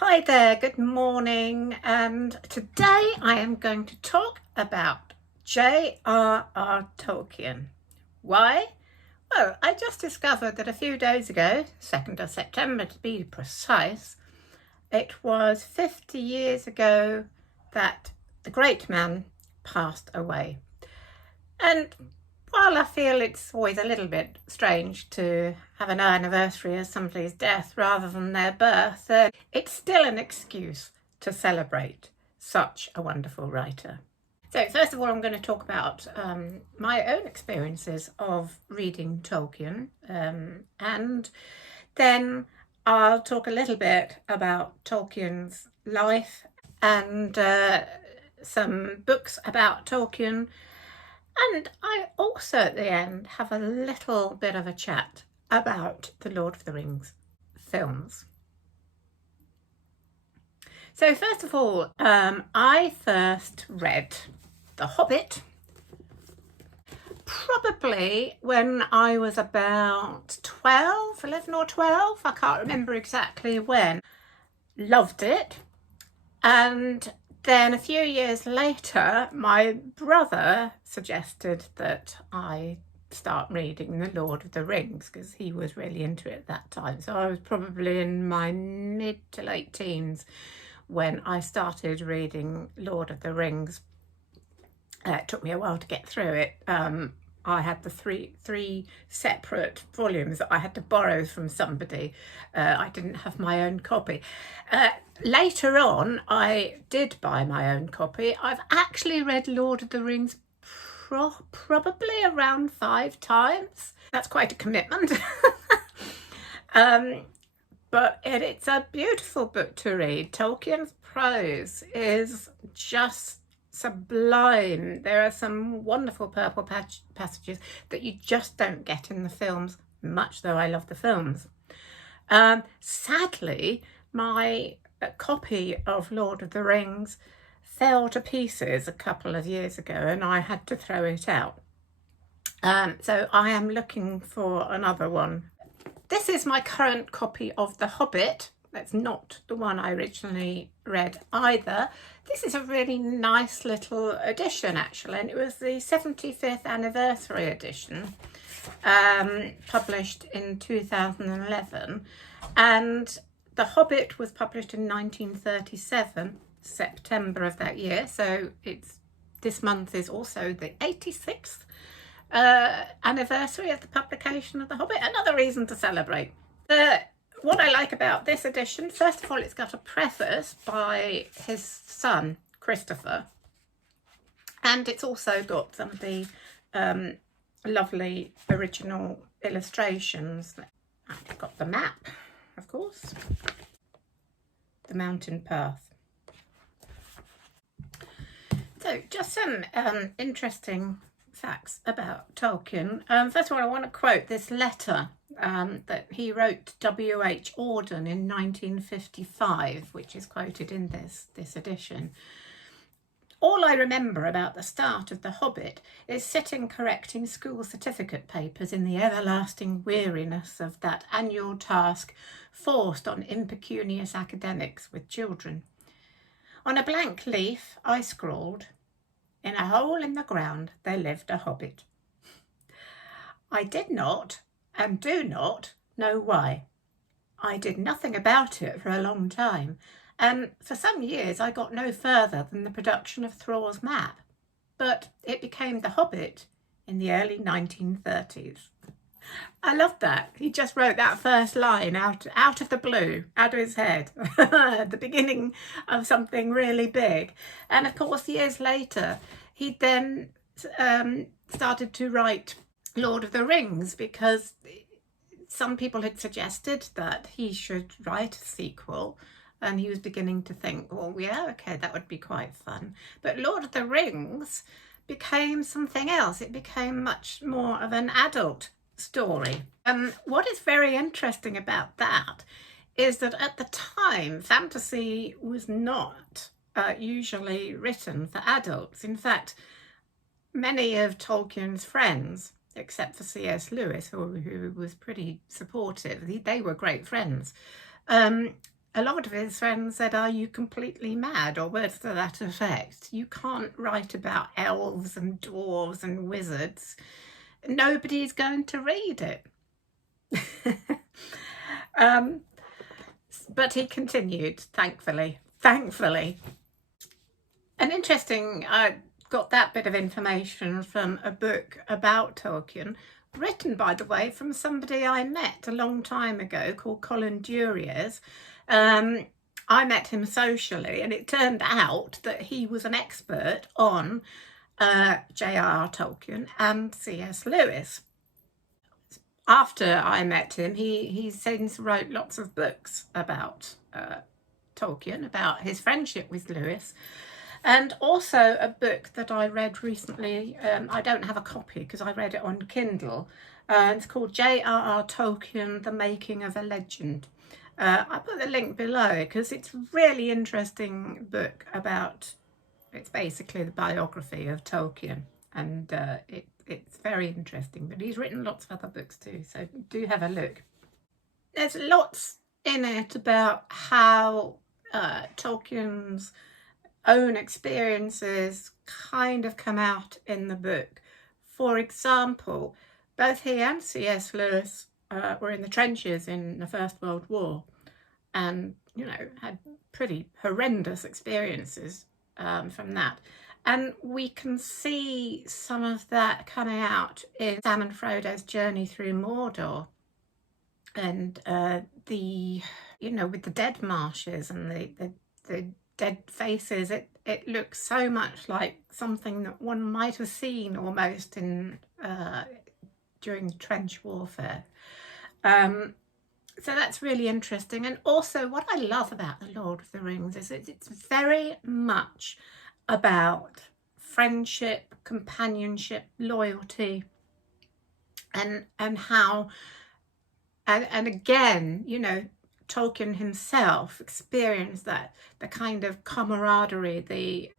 Hi there, good morning, and today I am going to talk about J.R.R. Tolkien. Why? Well, I just discovered that a few days ago, 2nd of September to be precise, it was 50 years ago that the great man passed away. And while I feel it's always a little bit strange to have an anniversary of somebody's death rather than their birth, it's still an excuse to celebrate such a wonderful writer. So first of all, I'm going to talk about my own experiences of reading Tolkien, and then I'll talk a little bit about Tolkien's life and some books about Tolkien. And I also at the end have a little bit of a chat about the Lord of the Rings films. So first of all, I first read The Hobbit probably when I was about 11 or 12. I can't remember exactly when. Loved it. And then a few years later, my brother suggested that I start reading The Lord of the Rings because he was really into it at that time. So I was probably in my mid to late teens when I started reading Lord of the Rings. It took me a while to get through it. I had the three separate volumes that I had to borrow from somebody. I didn't have my own copy. Later on, I did buy my own copy. I've actually read Lord of the Rings probably around 5 times. That's quite a commitment. But it's a beautiful book to read. Tolkien's prose is just sublime. There are some wonderful purple passages that you just don't get in the films, much though I love the films. Sadly, my copy of Lord of the Rings fell to pieces a couple of years ago and I had to throw it out. So I am looking for another one. This is my current copy of The Hobbit. That's not the one I originally read either. This is a really nice little edition actually, and it was the 75th anniversary edition, published in 2011, and The Hobbit was published in 1937, September of that year, so this month is also the 86th anniversary of the publication of The Hobbit. Another reason to celebrate. What I like about this edition, first of all, it's got a preface by his son, Christopher. And it's also got some of the lovely original illustrations. I've got the map, of course. The mountain path. So just some interesting facts about Tolkien. First of all, I want to quote this letter that he wrote to W.H. Auden in 1955, which is quoted in this edition. All I remember about the start of The Hobbit is sitting correcting school certificate papers in the everlasting weariness of that annual task forced on impecunious academics with children. On a blank leaf I scrawled, "In a hole in the ground there lived a hobbit." I did not and do not know why. I did nothing about it for a long time, and for some years I got no further than the production of Thrall's map, but it became The Hobbit in the early 1930s. I love that. He just wrote that first line out of the blue, out of his head, at the beginning of something really big. And of course, years later, he then started to write Lord of the Rings because some people had suggested that he should write a sequel, and he was beginning to think, well, yeah, okay, that would be quite fun. But Lord of the Rings became something else. It became much more of an adult story. What is very interesting about that is that at the time, fantasy was not usually written for adults. In fact, many of Tolkien's friends, except for C.S. Lewis, who was pretty supportive, they were great friends, a lot of his friends said, "Are you completely mad?" or words to that effect. You can't write about elves and dwarves and wizards. Nobody's going to read it. But he continued, thankfully. And interesting, I got that bit of information from a book about Tolkien, written, by the way, from somebody I met a long time ago called Colin Duriez. I met him socially, and it turned out that he was an expert on J R Tolkien and C.S. Lewis. After I met him, he since wrote lots of books about Tolkien, about his friendship with Lewis, and also a book that I read recently. I don't have a copy because I read it on Kindle. It's called J R Tolkien, The Making of a Legend. I put the link below because it's a really interesting book about, it's basically the biography of Tolkien, and it's very interesting, but he's written lots of other books too, so do have a look. There's lots in it about how Tolkien's own experiences kind of come out in the book. For example, both he and C.S. Lewis were in the trenches in the First World War, and, you know, had pretty horrendous experiences from that. And we can see some of that coming out in Sam and Frodo's journey through Mordor, and with the dead marshes and the dead faces. It looks so much like something that one might have seen almost in during trench warfare. So that's really interesting. And also, what I love about The Lord of the Rings is it's very much about friendship, companionship, loyalty, and how, and again, you know, Tolkien himself experienced that, the kind of camaraderie, the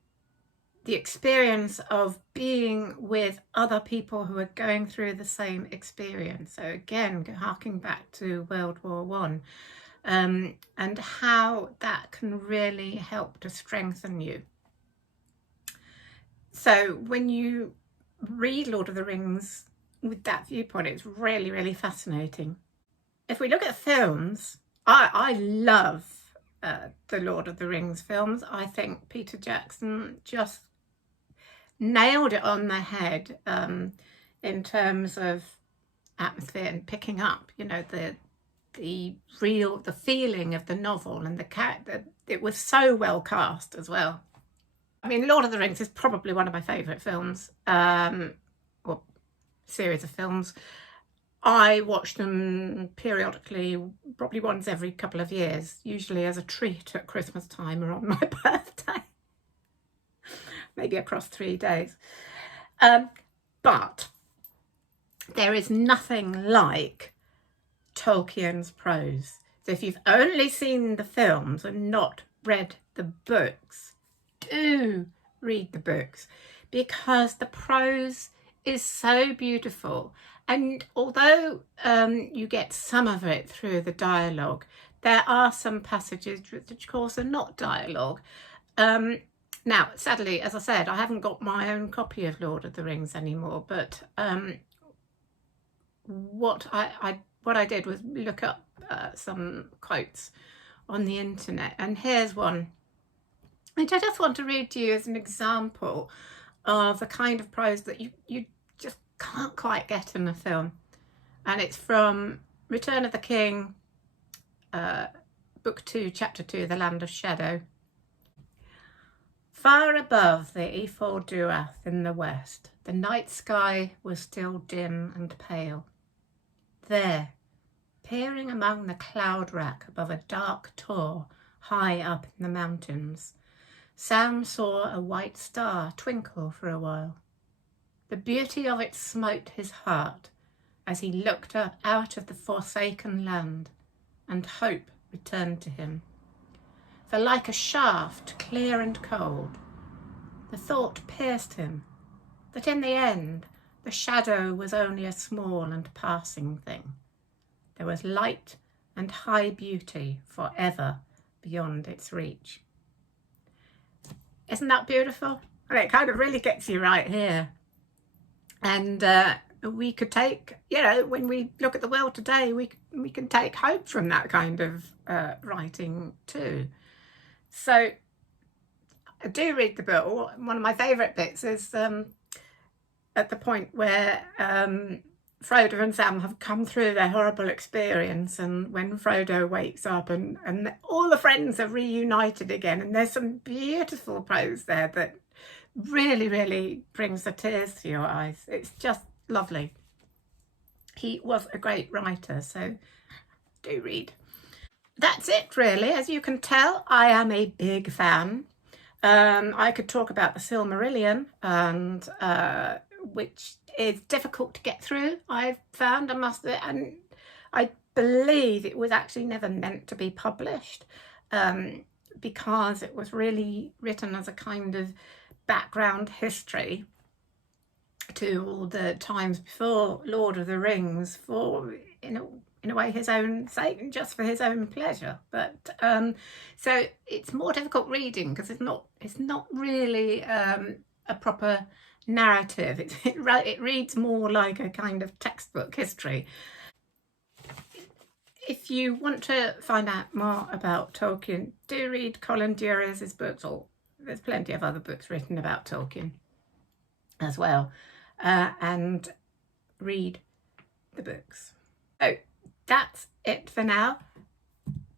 experience of being with other people who are going through the same experience. So again, harking back to World War One, and how that can really help to strengthen you. So when you read Lord of the Rings with that viewpoint, it's really, really fascinating. If we look at films, I love the Lord of the Rings films. I think Peter Jackson just nailed it on the head in terms of atmosphere and picking up, you know, the feeling of the novel, and the character. It was so well cast as well. I mean, Lord of the Rings is probably one of my favourite films, or series of films. I watch them periodically, probably once every couple of years, usually as a treat at Christmas time or on my birthday. Maybe across 3 days. But there is nothing like Tolkien's prose. So if you've only seen the films and not read the books, do read the books, because the prose is so beautiful. And although you get some of it through the dialogue, there are some passages which of course are not dialogue. Now, sadly, as I said, I haven't got my own copy of Lord of the Rings anymore, but what I did was look up some quotes on the internet, and here's one which I just want to read to you as an example of the kind of prose that you just can't quite get in a film. And it's from Return of the King, Book 2, Chapter 2, The Land of Shadow. Far above the Ephor Duath in the west, the night sky was still dim and pale. There, peering among the cloud rack above a dark tor high up in the mountains, Sam saw a white star twinkle for a while. The beauty of it smote his heart as he looked up out of the forsaken land, and hope returned to him. For like a shaft, clear and cold, the thought pierced him that in the end the shadow was only a small and passing thing. There was light and high beauty for ever beyond its reach. Isn't that beautiful? And it kind of really gets you right here. And we could take, you know, when we look at the world today, we can take hope from that kind of writing too. So I do read the book. One of my favourite bits is at the point where Frodo and Sam have come through their horrible experience, and when Frodo wakes up and all the friends are reunited again, and there's some beautiful prose there that really, really brings the tears to your eyes. It's just lovely. He was a great writer, so do read. That's it really. As you can tell, I am a big fan. I could talk about the Silmarillion, and which is difficult to get through, I've found, and I believe it was actually never meant to be published, because it was really written as a kind of background history to all the times before Lord of the Rings, for in a way his own sake and just for his own pleasure. But so it's more difficult reading because it's not really a proper narrative. It reads more like a kind of textbook history. If you want to find out more about Tolkien, do read Colin Duris's books, or there's plenty of other books written about Tolkien as well, and read the books. So that's it for now.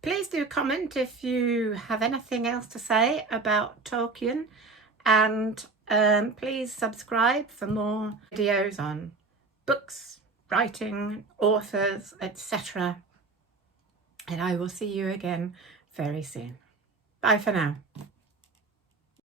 Please do comment if you have anything else to say about Tolkien, and please subscribe for more videos on books, writing, authors, etc. And I will see you again very soon. Bye for now.